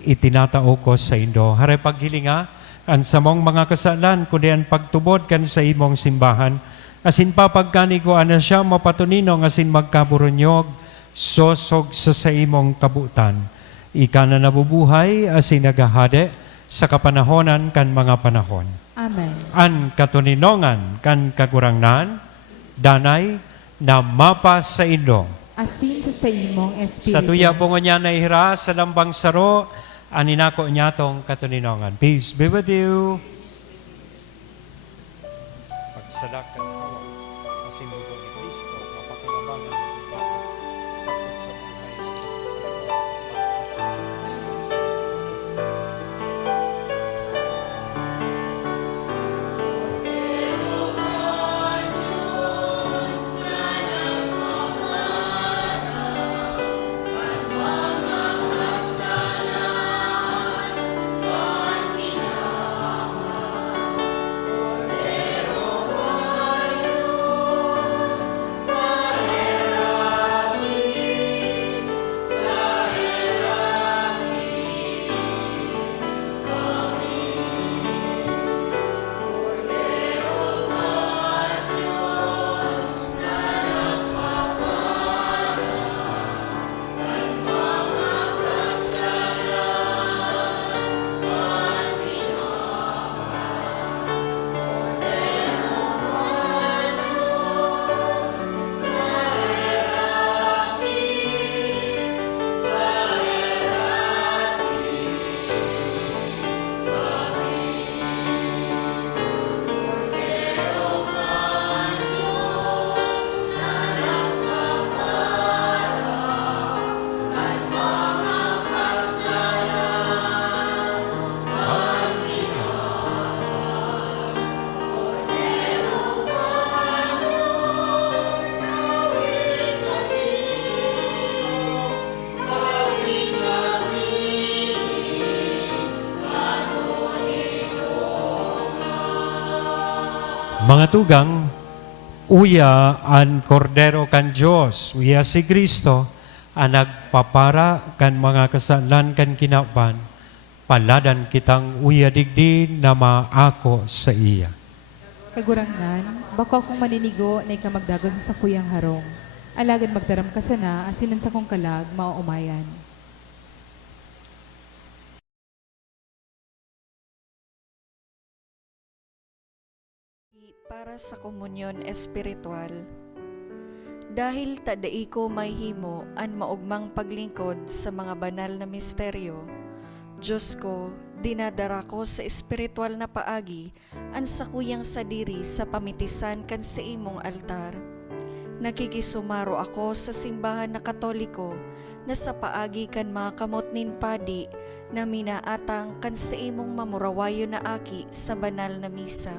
itinatao ko sa Indo. Haray paghilinga, an sa mong mga kasalan, kundi ang pagtubod kan sa imong simbahan, asin papagkani ko ana siya mapatuninong, asin magkaburunyog, sosog sa imong kabutan. Ika na nabubuhay, asin nagahade, sa kapanahonan kan mga panahon. Amen. An katuninongan kan kagurangnan, danay, na mapa sa Indo. Asin sa imong espiritu. Sa tuya po nga niya na ihira sa lambang saro, aninako niya tong katuninongan. Peace be with you. Pagsalak ka na kasi mo ni Kristo, mapakinabangan sa buhay. Mga tugang, uya an kordero kan Diyos, uya si Kristo, ang nagpapara kan mga kasalan kan kinapan, paladan kitang uya digdi na maako sa iya. Kagurangnan, bako akong maninigo na ikamagdagon sa sakuyang harong. Alagad magdaram ka sana, asinan sa kong kalag, mauumayan. Para sa komunyon espiritual. Dahil tadai ko may himo an maugmang paglingkod sa mga banal na misteryo, Diyos ko, dinadara ko sa espiritual na paagi an sakuyang sadiri sa pamitisan kan sa imong altar. Nakikisumaro ako sa simbahan na Katoliko na sa paagi kan mga kamot nin padi na minaatang kan sa imong mamurawayo na aki sa banal na misa.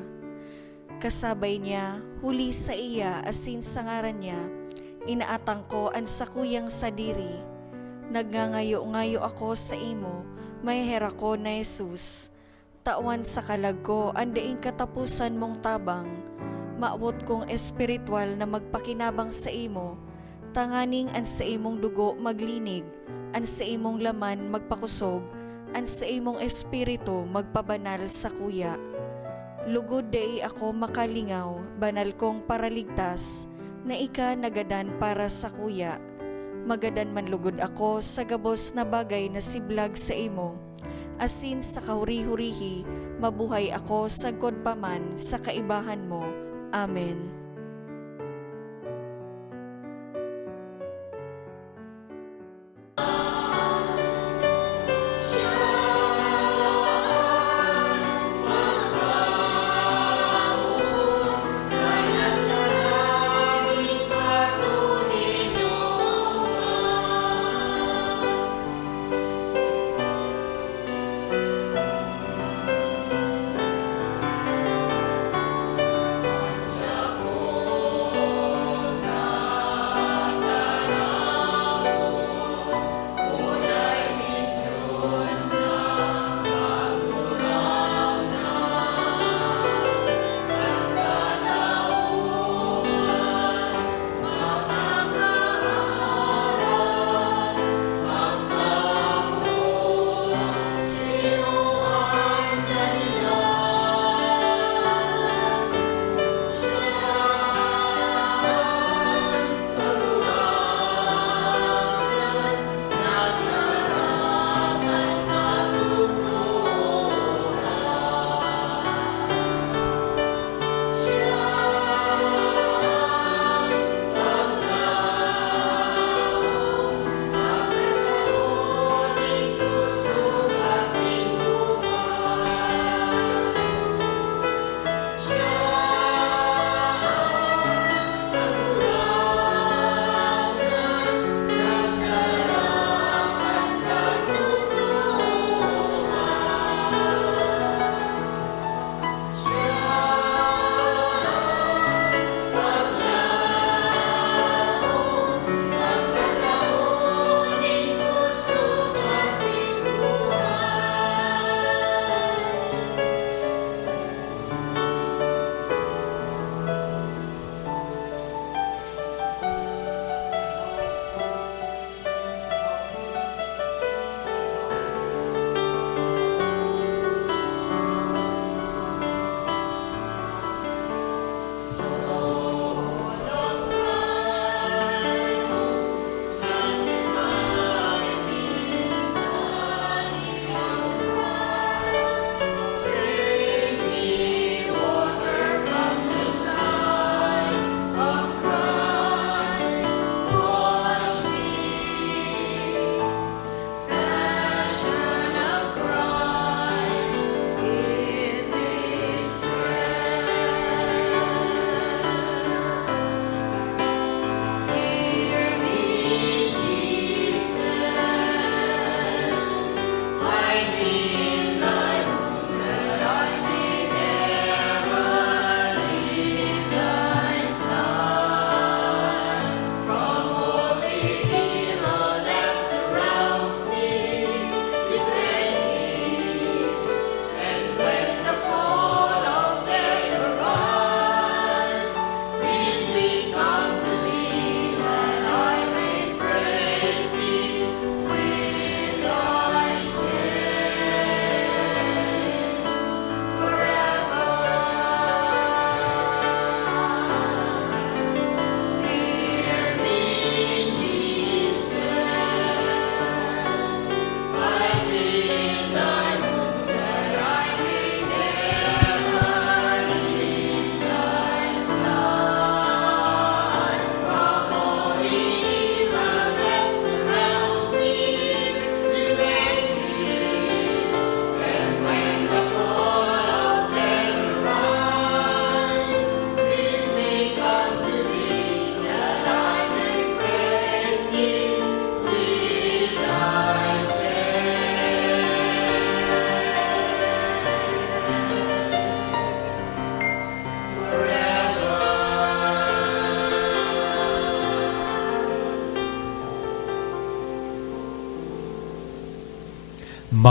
Kasabay niya, huli sa iya asin sa ngaran niya, inaatang ko ang sakuyang sadiri. Nagngangayo-ngayo ako sa imo, may hera ko na Jesus. Tawan sa kalag ko, andaing katapusan mong tabang. Maawot kong espiritual na magpakinabang sa imo, tanganing an sa imong dugo maglinig, an sa imong laman magpakusog, an sa imong espiritu magpabanal sa kuya. Lugod day ako makalingaw, banal kong paraligtas, na ika nagadan para sa kuya. Magadan man lugod ako sa gabos na bagay na siblag sa imo. Asin sa kahuri-hurihi, mabuhay ako sagkod paman sa kaibahan mo. Amen.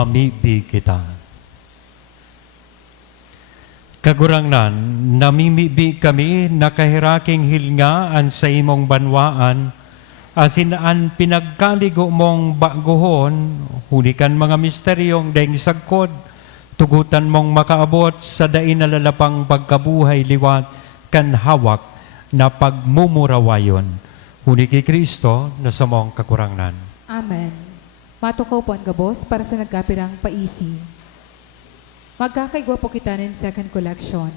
mamibi kita. Kagurangnan, namimibi kami nakahiraking hilngaan sa imong banwaan, asin an pinagkaligo mong baguhon, hulikan mga misteryong daing sagkod, tugutan mong makaabot sa dain nalalapang pagkabuhay liwat kan hawak na pagmumurawayon. Huni kay Kristo na sa mong kakurangnan. Amen. Matukaw po ang gabos para sa nagkapirang paisi. Magkakaigwa po kita ng second collection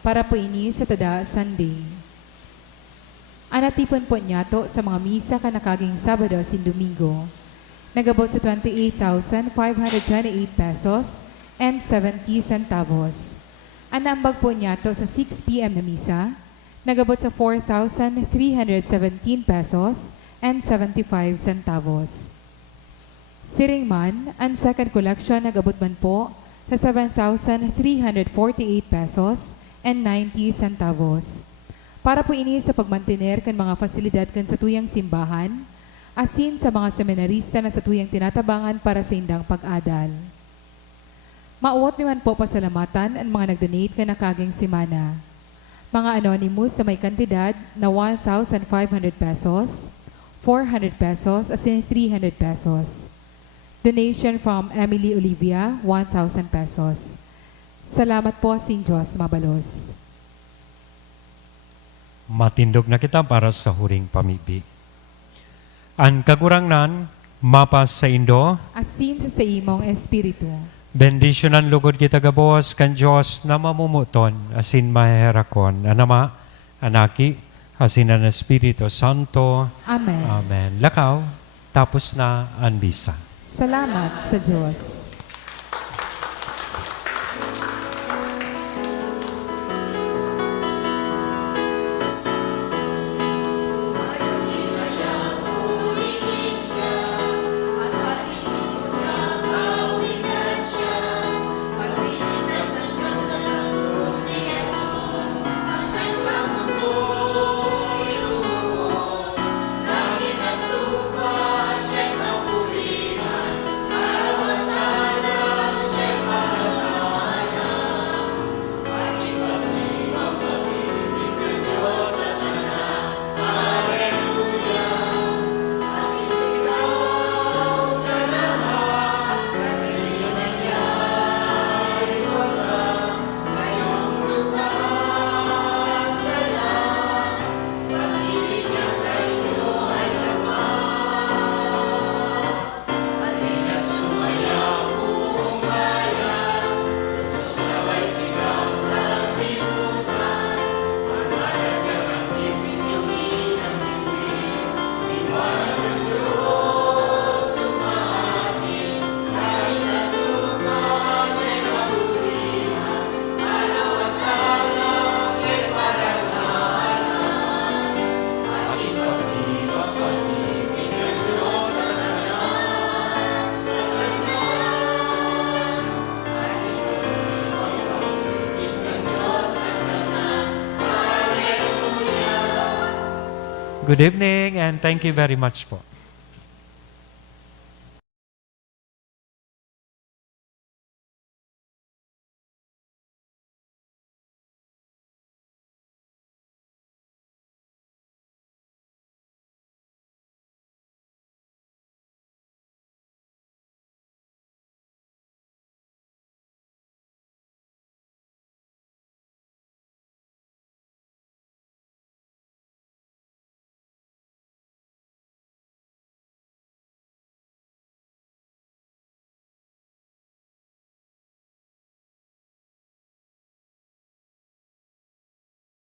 para po ini sa tada Sunday. Anatipon po niyato sa mga misa kanakaging Sabado sin Domingo. Nagabot sa 28,528 pesos and 70 centavos. Anambag po niyato sa 6 p.m. na misa. Nagabot sa 4,317 pesos and 75 centavos. Siringman, ang second collection nagabot man po sa 7,348 pesos and 90 centavos. Para po ini sa pagmantiner kan mga fasilidad kan sa tuyang simbahan, asin sa mga seminarista na sa tuyang tinatabangan para sa indang pag-adal. Mauot naman po pasalamatan ang mga nag-donate ka na kaging simana. Mga anonymous na may kantidad na 1,500 pesos, 400 pesos, asin 300 pesos. Donation from Emily Olivia, 1,000 pesos. Salamat po, Sin Diyos Mabalos. Matindog na kita para sa huring pamibig. Ang kagurangnan, mapas sa Indo, Asin sa imong espiritu. bendisyonan lugod kita gabos kan Diyos na mamumuton, asin maherakon, anama, anaki, asin ang Espiritu Santo. Amen. Amen. Lakaw, tapos na ang bisa. Salamat sa Diyos. Good evening and thank you very much po.